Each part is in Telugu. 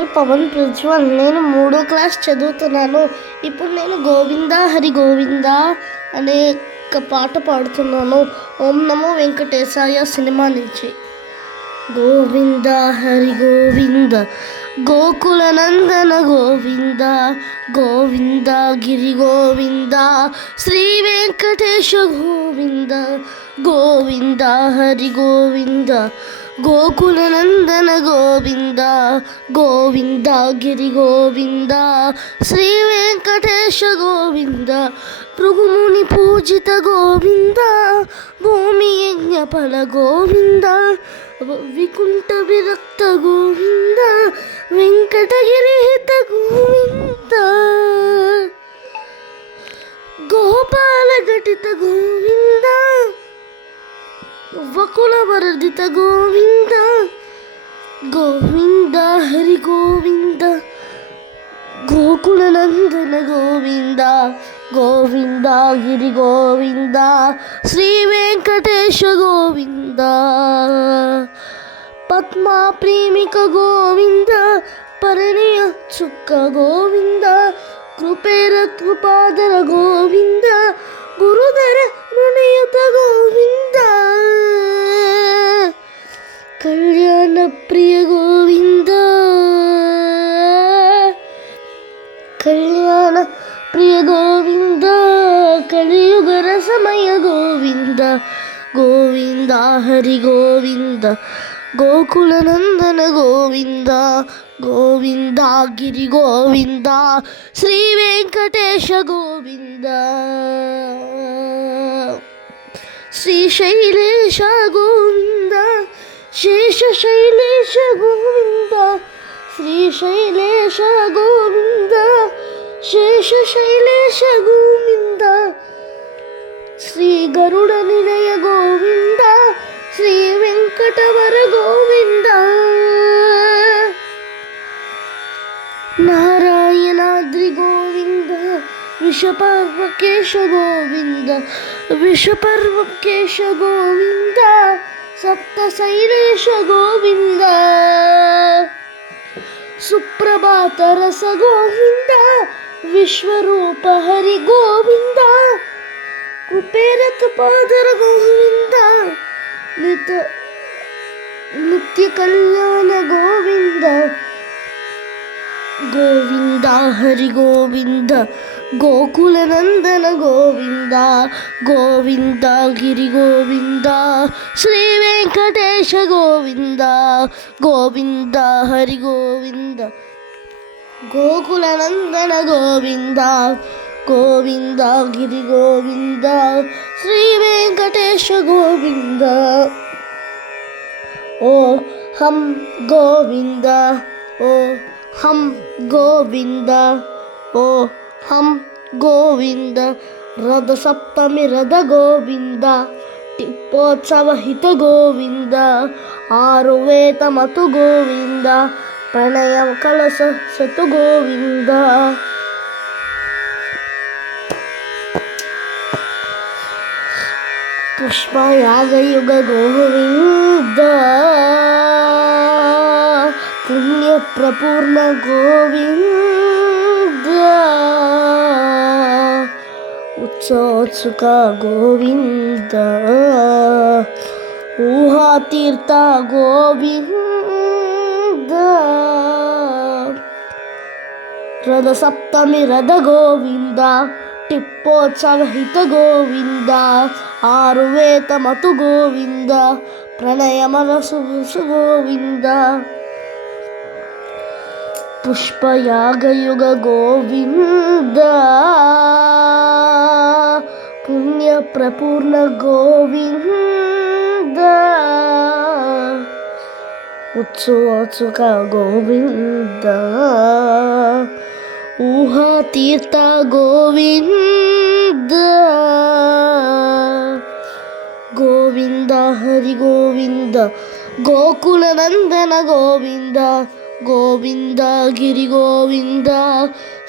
పవన్ ప్రజ్వల్. నేను 3వ క్లాస్ చదువుతున్నాను. ఇప్పుడు నేను గోవింద హరి గోవింద అనే పాట పాడుతున్నాను. ఓం నమో వెంకటేశాయ సినిమా నుంచి. గోవింద హరి గోవింద గోకుల నందన గోవింద గోవింద గిరి గోవింద శ్రీ వెంకటేశ గోవింద గోవింద హరి గోవింద గోకుల నందన గోవింద గోవింద గిరి గోవింద శ్రీ వెంకటేశ గోవింద భృగుముని పూజిత గోవింద భూమి యజ్ఞ ఫల గోవింద వికుంఠ విరక్త గోవింద వెంకటగిరిహిత గోవింద గోపాల ఘటిత గోవింద వకుల వరదిత గోవింద గోవింద హరి గోవింద గోకుల నందన గోవింద గోవింద గిరి గోవింద శ్రీ వెంకటేశ గోవింద పద్మా ప్రేమిక గోవింద పరణియ చుక్క గోవింద కృపేర కృపాదర గోవింద గురుధర రుణయుత గోవింద కళ్యాణ ప్రియ గోవింద కళ్యాణ ప్రియ గోవింద కలియుగ రసమయ గోవింద గోవింద హరి గోవింద గోకుల నందన గోవింద గోవింద గిరి గోవింద శ్రీ వెంకటేశ గోవింద శ్రీశైలేశ గోవింద శేషశైలేశ గోవింద శ్రీశైలేశ గోవింద శేషశైలేశ గోవింద శ్రీ గరుడ నిలయ గోవింద శ్రీ వెంకటవర గోవింద నారాయణాద్రి గోవింద విషపర్వకేశ గోవింద విషపర్వకేశ గోవింద సప్తశైలేశ గోవింద సుప్రభాత రస గోవింద విశ్వరూప హరి గోవింద కుపేర కృపాధర గోవింద నిత్య కళ్యాణ గోవింద గోవింద హరి గోవింద గోకుల నందన గోవింద గోవింద గిరి గోవింద శ్రీ వెంకటేశ గోవింద గోవింద హరి గోవింద గోకుల నందన గోవింద గోవింద గిరి గోవింద శ్రీ వెంకటేశ గోవింద ఓ హం గోవింద ఓ హం గోవింద ఓ హం గోవింద రథ సప్తమి రథ గోవింద టిప్పోత్సవ హిత గోవింద ఆరువేత మతు గోవింద ప్రణయ కలశ సతు గోవింద పుష్పయాగయుగ గోవింద పుణ్య ప్రపూర్ణ గోవింద ఉత్సోత్సుక గోవింద ఊహాతీర్థ గోవింద రథ సప్తమి రథ గోవింద టిప్పోత్సవ హిత గోవింద ఆరువేత మతు గోవింద ప్రణయ మనసు గోవింద పుష్పయాగయుగ గోవింద పుణ్య ప్రపూర్ణ గోవింద ఉత్సోత్సుక గోవింద ఊహాతీర్థ గోవింద గోవింద హరి గోవింద గోకుల నందన గోవింద గోవింద గిరి గోవింద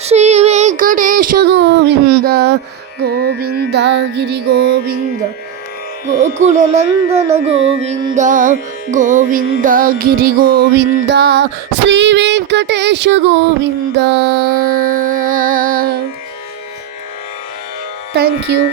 శ్రీ వెంకటేశ గోవింద గోవింద గిరి గోవింద ಗೋಕುಲನಂದನ ಗೋವಿಂದ ಗೋವಿಂದ ಗಿರಿ ಗೋವಿಂದ ಶ್ರೀ ವೆಂಕಟೇಶ ಗೋವಿಂದ. Thank you.